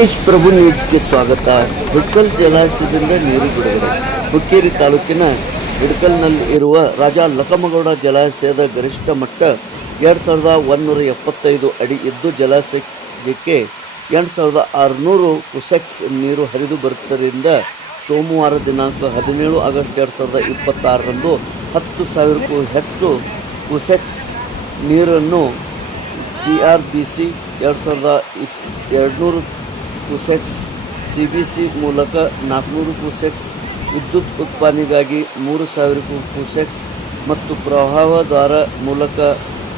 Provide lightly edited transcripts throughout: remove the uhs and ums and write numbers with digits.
ತೇಜ್ ಪ್ರಭು ನ್ಯೂಸ್ಗೆ ಸ್ವಾಗತ. ಹಿಡ್ಕಲ್ ಜಲಾಶಯದಿಂದ ನೀರು ಬಿಡುಗಡೆ. ಹುಕ್ಕೇರಿ ತಾಲೂಕಿನ ಹಿಡ್ಕಲ್ನಲ್ಲಿ ಇರುವ ರಾಜ ಲಖಮಗೌಡ ಜಲಾಶಯದ ಗರಿಷ್ಠ ಮಟ್ಟ 2175 ಅಡಿ ಇದ್ದು ಜಲಾಶಯಕ್ಕೆ 8600 ಕ್ಯೂಸೆಕ್ಸ್ ನೀರು ಹರಿದು ಬರುವುದರಿಂದ ಸೋಮವಾರ ದಿನಾಂಕ 17 ಆಗಸ್ಟ್ 2026ರಂದು 10,000ಕ್ಕೂ ಹೆಚ್ಚು ಕ್ಯೂಸೆಕ್ಸ್ ನೀರನ್ನು TRBC 2200 ಕ್ಯೂಸೆಕ್ಸ್, CBC ಮೂಲಕ 400 ಕ್ಯೂಸೆಕ್ಸ್, ವಿದ್ಯುತ್ ಉತ್ಪಾದನೆಗಾಗಿ 3000 ಕ್ಯೂಸೆಕ್ಸ್ ಮತ್ತು ಪ್ರವಾಹದ್ವಾರ ಮೂಲಕ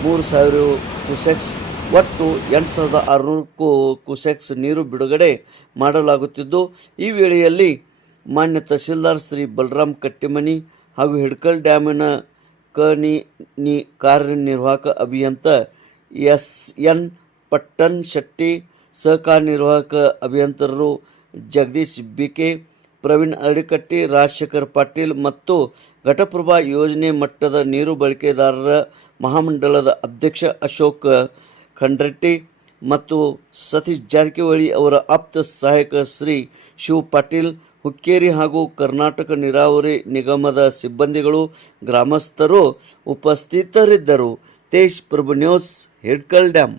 3000 ಕ್ಯೂಸೆಕ್ಸ್ ಒಟ್ಟು 8600 ಕ್ಯೂಸೆಕ್ಸ್ ನೀರು ಬಿಡುಗಡೆ ಮಾಡಲಾಗುತ್ತಿದ್ದು, ಈ ವೇಳೆಯಲ್ಲಿ ಮಾನ್ಯ ತಹಶೀಲ್ದಾರ್ ಶ್ರೀ ಬಲರಾಮ್ ಕಟ್ಟಿಮನಿ ಹಾಗೂ ಹಿಡ್ಕಲ್ ಡ್ಯಾಮಿನ ಕಾರ್ಯನಿರ್ವಾಹಕ ಅಭಿಯಂತ SN ಪಟ್ಟಣ್ ಶೆಟ್ಟಿ, ಸಹ ಕಾರ್ಯನಿರ್ವಾಹಕ ಅಭಿಯಂತರರು ಜಗದೀಶ್ BK, ಪ್ರವೀಣ್ ಅರಳಿಕಟ್ಟಿ, ರಾಜಶೇಖರ್ ಪಾಟೀಲ್ ಮತ್ತು ಘಟಪ್ರಭಾ ಯೋಜನೆ ಮಟ್ಟದ ನೀರು ಬಳಕೆದಾರರ ಮಹಾಮಂಡಲದ ಅಧ್ಯಕ್ಷ ಅಶೋಕ್ ಖಂಡ್ರೆಟ್ಟಿ ಮತ್ತು ಸತೀಶ್ ಜಾರಕಿಹೊಳಿ ಅವರ ಆಪ್ತ ಸಹಾಯಕ ಶ್ರೀ ಶಿವ ಪಾಟೀಲ್, ಹುಕ್ಕೇರಿ ಹಾಗೂ ಕರ್ನಾಟಕ ನೀರಾವರಿ ನಿಗಮದ ಸಿಬ್ಬಂದಿಗಳು, ಗ್ರಾಮಸ್ಥರು ಉಪಸ್ಥಿತರಿದ್ದರು. ತೇಜ್ ಪ್ರಭು ನ್ಯೂಸ್, ಹಿಡ್ಕಲ್ ಡ್ಯಾಮ್.